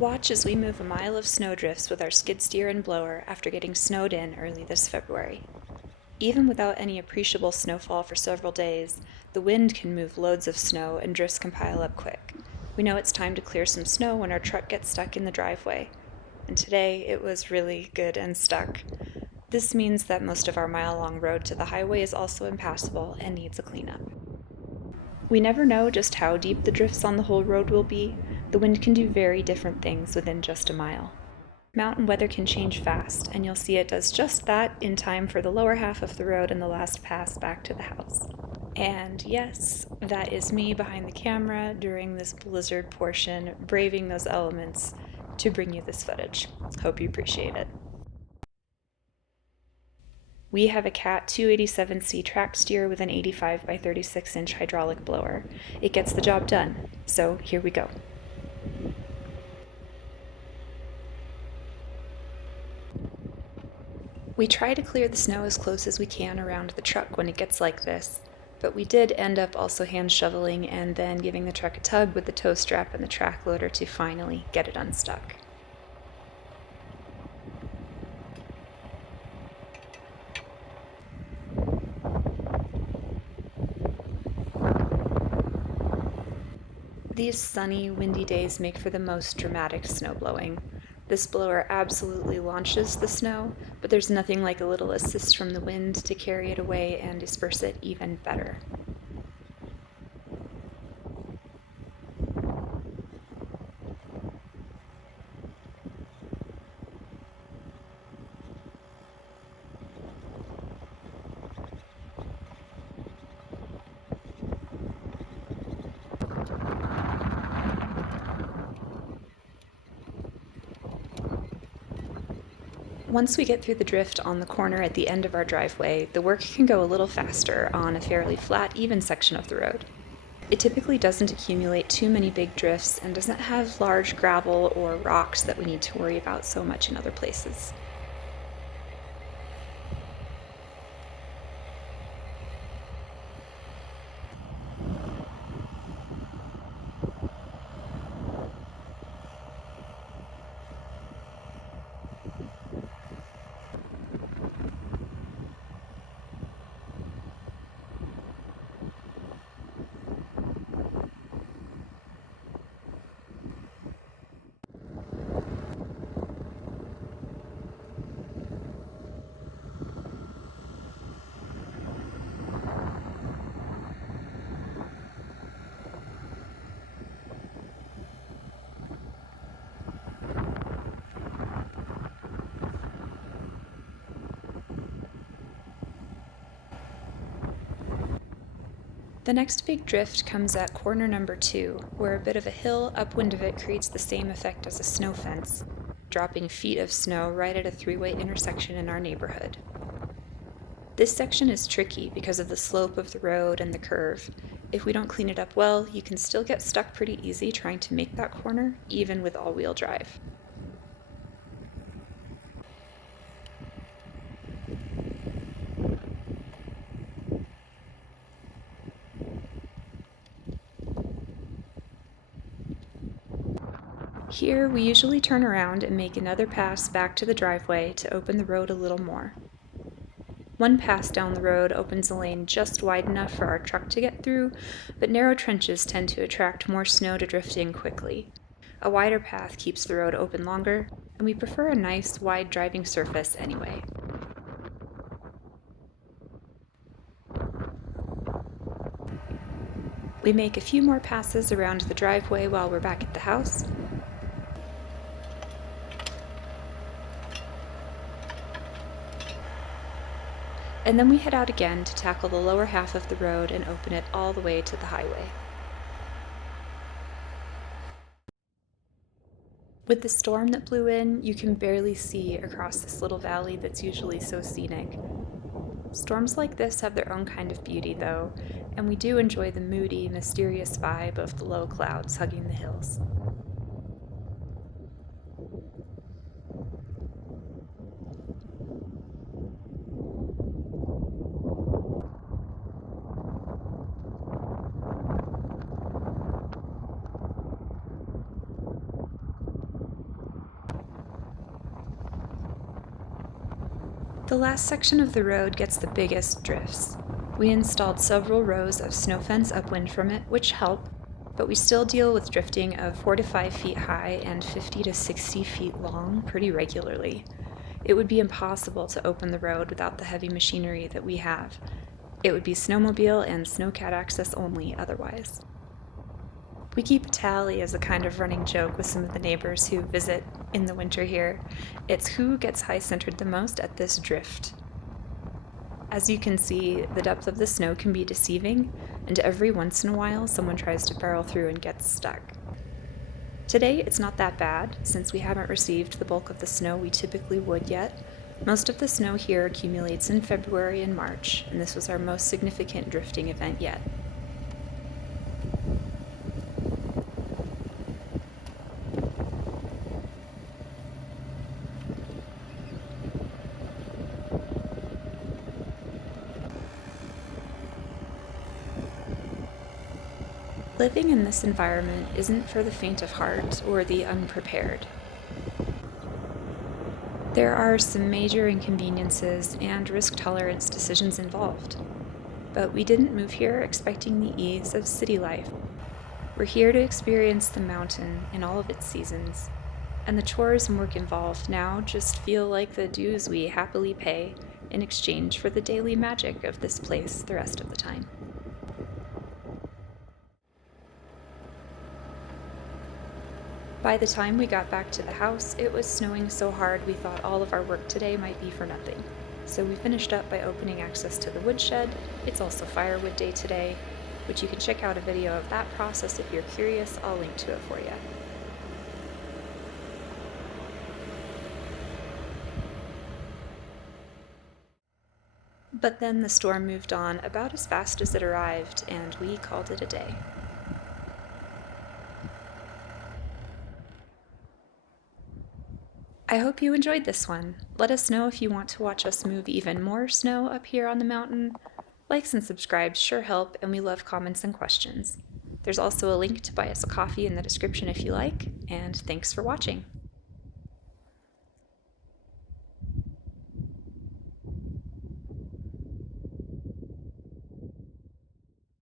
Watch as we move a mile of snowdrifts with our skid steer and blower after getting snowed in early this February. Even without any appreciable snowfall for several days, the wind can move loads of snow and drifts can pile up quick. We know it's time to clear some snow when our truck gets stuck in the driveway. And today it was really good and stuck. This means that most of our mile-long road to the highway is also impassable and needs a cleanup. We never know just how deep the drifts on the whole road will be. The wind can do very different things within just a mile. Mountain weather can change fast, and you'll see it does just that in time for the lower half of the road and the last pass back to the house. And yes, that is me behind the camera during this blizzard portion, braving those elements to bring you this footage. Hope you appreciate it. We have a Cat 287C track steer with an 85 by 36 inch hydraulic blower. It gets the job done, so here we go. We try to clear the snow as close as we can around the truck when it gets like this, but we did end up also hand shoveling and then giving the truck a tug with the tow strap and the track loader to finally get it unstuck. These sunny, windy days make for the most dramatic snow blowing. This blower absolutely launches the snow, but there's nothing like a little assist from the wind to carry it away and disperse it even better. Once we get through the drift on the corner at the end of our driveway, the work can go a little faster on a fairly flat, even section of the road. It typically doesn't accumulate too many big drifts and doesn't have large gravel or rocks that we need to worry about so much in other places. The next big drift comes at corner number 2, where a bit of a hill upwind of it creates the same effect as a snow fence, dropping feet of snow right at a three-way intersection in our neighborhood. This section is tricky because of the slope of the road and the curve. If we don't clean it up well, you can still get stuck pretty easy trying to make that corner, even with all-wheel drive. Here, we usually turn around and make another pass back to the driveway to open the road a little more. One pass down the road opens a lane just wide enough for our truck to get through, but narrow trenches tend to attract more snow to drift in quickly. A wider path keeps the road open longer, and we prefer a nice, wide driving surface anyway. We make a few more passes around the driveway while we're back at the house. And then we head out again to tackle the lower half of the road and open it all the way to the highway. With the storm that blew in, you can barely see across this little valley that's usually so scenic. Storms like this have their own kind of beauty, though, and we do enjoy the moody, mysterious vibe of the low clouds hugging the hills. The last section of the road gets the biggest drifts. We installed several rows of snow fence upwind from it, which help, but we still deal with drifting of 4 to 5 feet high and 50 to 60 feet long pretty regularly. It would be impossible to open the road without the heavy machinery that we have. It would be snowmobile and snowcat access only otherwise. We keep a tally as a kind of running joke with some of the neighbors who visit in the winter here. It's who gets high-centered the most at this drift. As you can see, the depth of the snow can be deceiving, and every once in a while someone tries to barrel through and gets stuck. Today it's not that bad, since we haven't received the bulk of the snow we typically would yet. Most of the snow here accumulates in February and March, and this was our most significant drifting event yet. Living in this environment isn't for the faint of heart or the unprepared. There are some major inconveniences and risk tolerance decisions involved, but we didn't move here expecting the ease of city life. We're here to experience the mountain in all of its seasons, and the chores and work involved now just feel like the dues we happily pay in exchange for the daily magic of this place the rest of the time. By the time we got back to the house, it was snowing so hard we thought all of our work today might be for nothing. So we finished up by opening access to the woodshed. It's also firewood day today, which you can check out a video of that process if you're curious. I'll link to it for you. But then the storm moved on about as fast as it arrived, and we called it a day. I hope you enjoyed this one. Let us know if you want to watch us move even more snow up here on the mountain. Likes and subscribes sure help, and we love comments and questions. There's also a link to buy us a coffee in the description if you like, and thanks for watching.